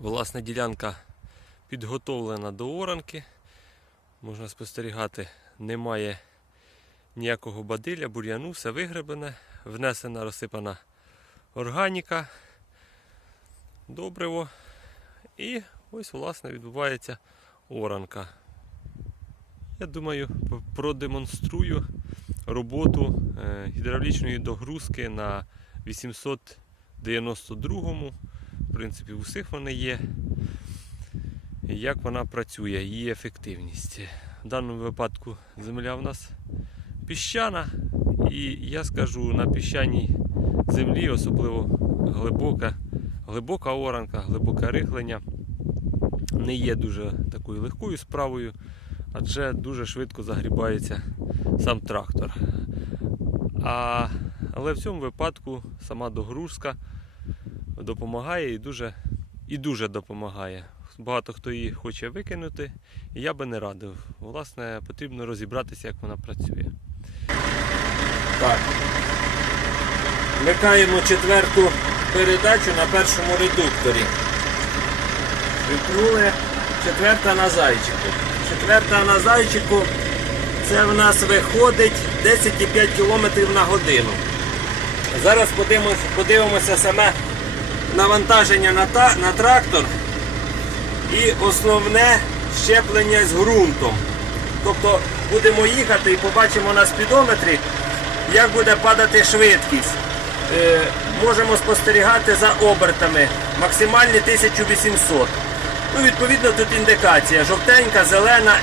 Власна ділянка підготовлена до оранки. Можна спостерігати, немає ніякого бадилля, бур'яну, все вигребене, внесена розсипана органіка, добриво. І ось, власне, відбувається оранка. Я думаю, продемонструю роботу е, гідравлічної догрузки на 892-му. Принципі, у всіх вони є. Як вона працює, її ефективність. В даному випадку земля в нас піщана. І я скажу, на піщаній землі, особливо глибока, глибока оранка, глибоке рихлення, не є дуже такою легкою справою, адже дуже швидко загрібається сам трактор. А, але в цьому випадку сама догрузка допомагає і дуже, і дуже допомагає. Багато хто її хоче викинути, і я би не радив. Власне, потрібно розібратися, як вона працює. Так. Вмикаємо четверту передачу на першому редукторі. Випнули четверта на зайчику. Четверта на зайчику це в нас виходить 10,5 км на годину. Зараз подивимося, подивимося саме навантаження на, та, на трактор і основне щеплення з ґрунтом. Тобто будемо їхати і побачимо на спідометрі, як буде падати швидкість. Е, можемо спостерігати за обертами. Максимальні 1800. Ну, відповідно, тут індикація. Жовтенька, зелена,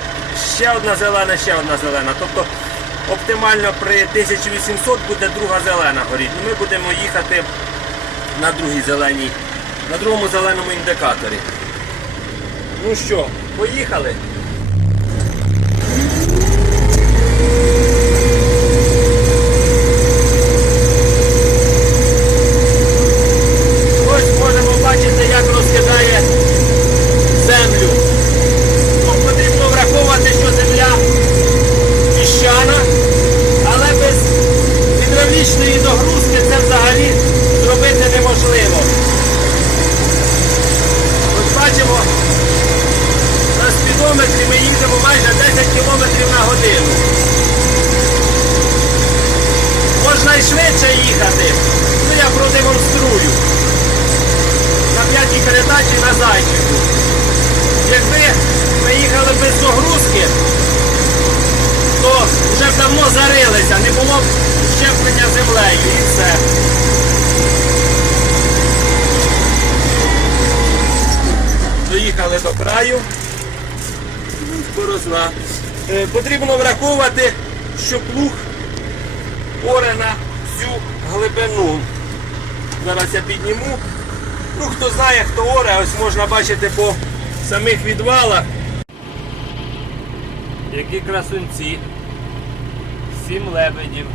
ще одна зелена, ще одна зелена. Тобто оптимально при 1800 буде друга зелена горіть. Ну, Ми будемо їхати на другій зеленій, на другому зеленому індикаторі. Ну що, поїхали? Ось можемо бачити, як розкидає землю. Ну, потрібно враховувати, що земля піщана, але без гідравлічної догрузки це взагалі зробити неможливо. Ось бачимо, на спідометрі ми їздимо майже 10 км на годину. Можна і швидше їхати, ну я продемонструю. На п'ятій передачі на зайчику. Якби ми їхали без догрузки, то вже б давно зарилися, не було б щеплення землею і все. Доїхали до краю. Борозна. Е, Потрібно враховувати, що плуг оре на всю глибину. Зараз я підніму. Ну, хто знає, хто оре, ось можна бачити по самих відвалах. Які красунці. Сім лебедів.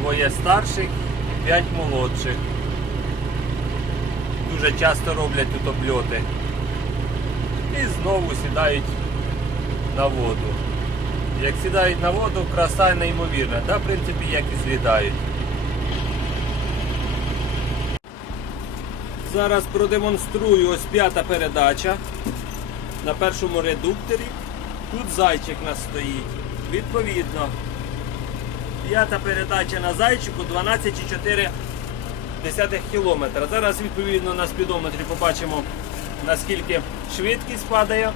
Двоє старших, п'ять молодших. Дуже часто роблять тут обльоти. І знову сідають на воду. Як сідають на воду, краса неймовірна. Та, в принципі, як і злітають. Зараз продемонструю ось п'ята передача на першому редукторі. Тут зайчик нас стоїть. Відповідно, п'ята передача на зайчику 12,4 км. Зараз відповідно на спідометрі побачимо наскільки швидкість падає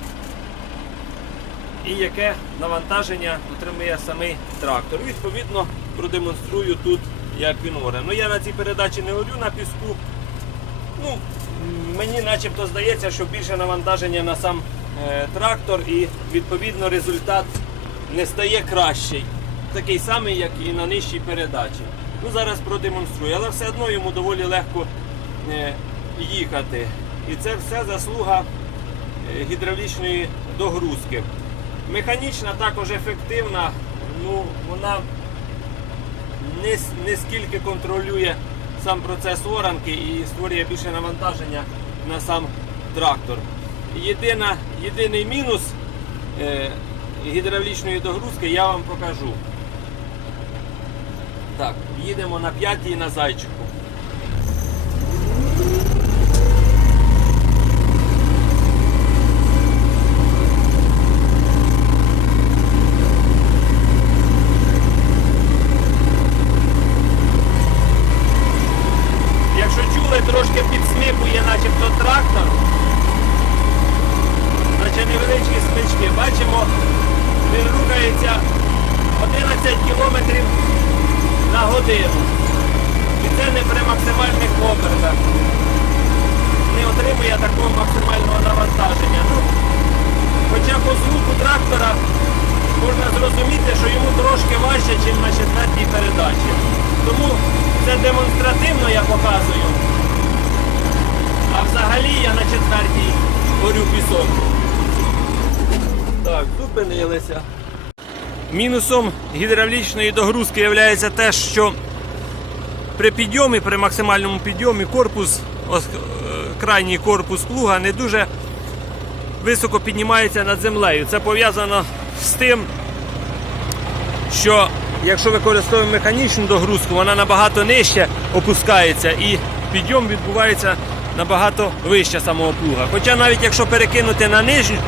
і яке навантаження отримує самий трактор. Відповідно, продемонструю тут, як він оре. Ну я на цій передачі не орю на піску. Ну, мені начебто здається, що більше навантаження на сам е, трактор і відповідно результат не стає кращий. Такий самий, як і на нижчій передачі. Ну, зараз продемонструю, але все одно йому доволі легко е, їхати. І це все заслуга е, гідравлічної догрузки. Механічна також ефективна, ну, вона не, не скільки контролює сам процес оранки і створює більше навантаження на сам трактор. Єдина, єдиний мінус е, гідравлічної догрузки я вам покажу. Так, їдемо на п'ятій на зайчику. Трошки підсмикує, начебто трактор. Наче невеличкі смички. Бачимо, він рухається 11 кілометрів на годину. І це не при максимальних обертах. Не отримує такого максимального навантаження. Ну, хоча по звуку трактора можна зрозуміти, що йому трошки важче, ніж на четвертій передачі. Тому це демонстративно я показую. Взагалі я на четвертій горю пісок. Так, зупинилися. Мінусом гідравлічної догрузки є те, що при підйомі, при максимальному підйомі корпус, е, крайній корпус плуга не дуже високо піднімається над землею. Це пов'язано з тим, що якщо використовуємо механічну догрузку, вона набагато нижче опускається і підйом відбувається набагато вище самого плуга. Хоча навіть якщо перекинути на нижній,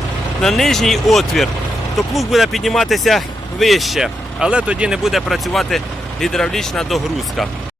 на нижній отвір, то плуг буде підніматися вище, але тоді не буде працювати гідравлічна догрузка.